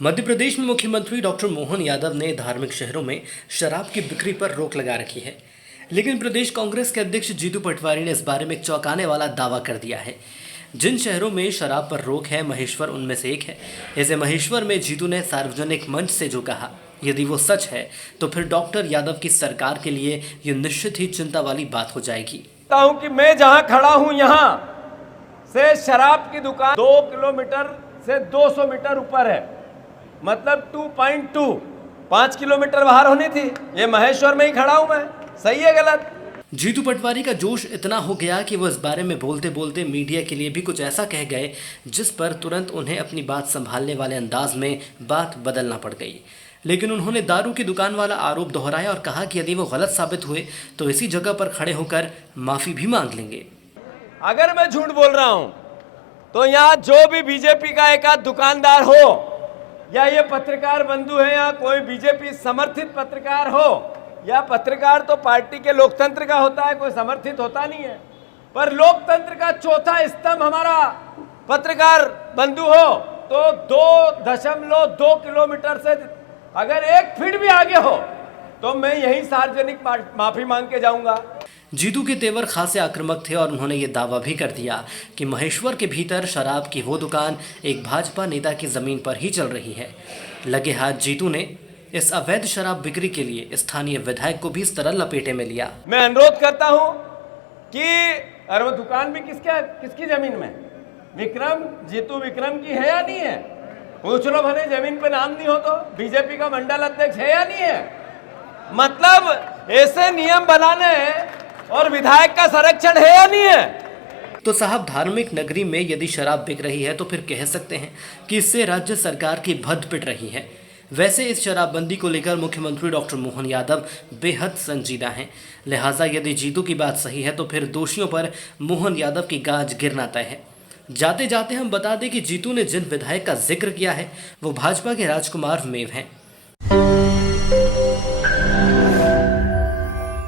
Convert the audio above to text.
मध्य प्रदेश में मुख्यमंत्री डॉक्टर मोहन यादव ने धार्मिक शहरों में शराब की बिक्री पर रोक लगा रखी है। लेकिन प्रदेश कांग्रेस के अध्यक्ष जीतू पटवारी ने इस बारे में एक चौंकाने वाला दावा कर दिया है। जिन शहरों में शराब पर रोक है, महेश्वर उनमें से एक है। ऐसे महेश्वर में जीतू ने सार्वजनिक मंच से जो कहा, यदि वो सच है तो फिर डॉक्टर यादव की सरकार के लिए ये निश्चित ही चिंता वाली बात हो जाएगी। कि मैं जहां खड़ा हूं यहां से शराब की दुकान 2 किलोमीटर से 200 मीटर ऊपर है, मतलब 2.2 5 किलोमीटर बाहर होनी थी। ये महेश्वर में ही खड़ा हूं मैं, सही है गलत? जीतू पटवारी का जोश इतना हो गया कि वो इस बारे में बोलते बोलते मीडिया के लिए भी कुछ ऐसा कह गए जिस पर तुरंत उन्हें अपनी बात संभालने वाले अंदाज में बात बदलना पड़ गई। लेकिन उन्होंने दारू की दुकान वाला आरोप दोहराया और कहा कि यदि वो गलत साबित हुए तो इसी जगह पर खड़े होकर माफी भी मांग लेंगे। अगर मैं झूठ बोल रहा हूं तो यहाँ जो भी बीजेपी का एक आध दुकानदार हो या ये पत्रकार बंधु है या कोई बीजेपी समर्थित पत्रकार हो, या पत्रकार तो पार्टी के लोकतंत्र का होता है, कोई समर्थित होता नहीं है, पर लोकतंत्र का चौथा स्तंभ हमारा पत्रकार बंधु हो तो 2.2 किलोमीटर से अगर 1 फीट भी आगे हो तो मैं यही सार्वजनिक माफी मांग के जाऊंगा। जीतू के तेवर खासे आक्रामक थे और उन्होंने ये दावा भी कर दिया कि महेश्वर के भीतर शराब की वो दुकान एक भाजपा नेता की जमीन पर ही चल रही है। लगे हाथ जीतू ने इस अवैध शराब बिक्री के लिए स्थानीय विधायक को भी इस तरह लपेटे में लिया। मैं अनुरोध करता हूं कि अरे वो दुकान भी किसकी जमीन में, जीतू विक्रम की है या नहीं है? पूछ लो भले, जमीन पे नाम नहीं हो तो बीजेपी का मंडल अध्यक्ष है या नहीं है? मतलब ऐसे नियम बनाने और विधायक का संरक्षण है या नहीं है? तो साहब, धार्मिक नगरी में यदि शराब बिक रही है तो फिर कह सकते हैं कि इससे राज्य सरकार की भद्द पिट रही है। वैसे इस शराबबंदी को लेकर मुख्यमंत्री डॉक्टर मोहन यादव बेहद संजीदा हैं। लिहाजा यदि जीतू की बात सही है तो फिर दोषियों पर मोहन यादव की गाज गिरना तय है। जाते जाते हम बता दें कि जीतू ने जिन विधायक का जिक्र किया है वो भाजपा के राजकुमार मेव हैं।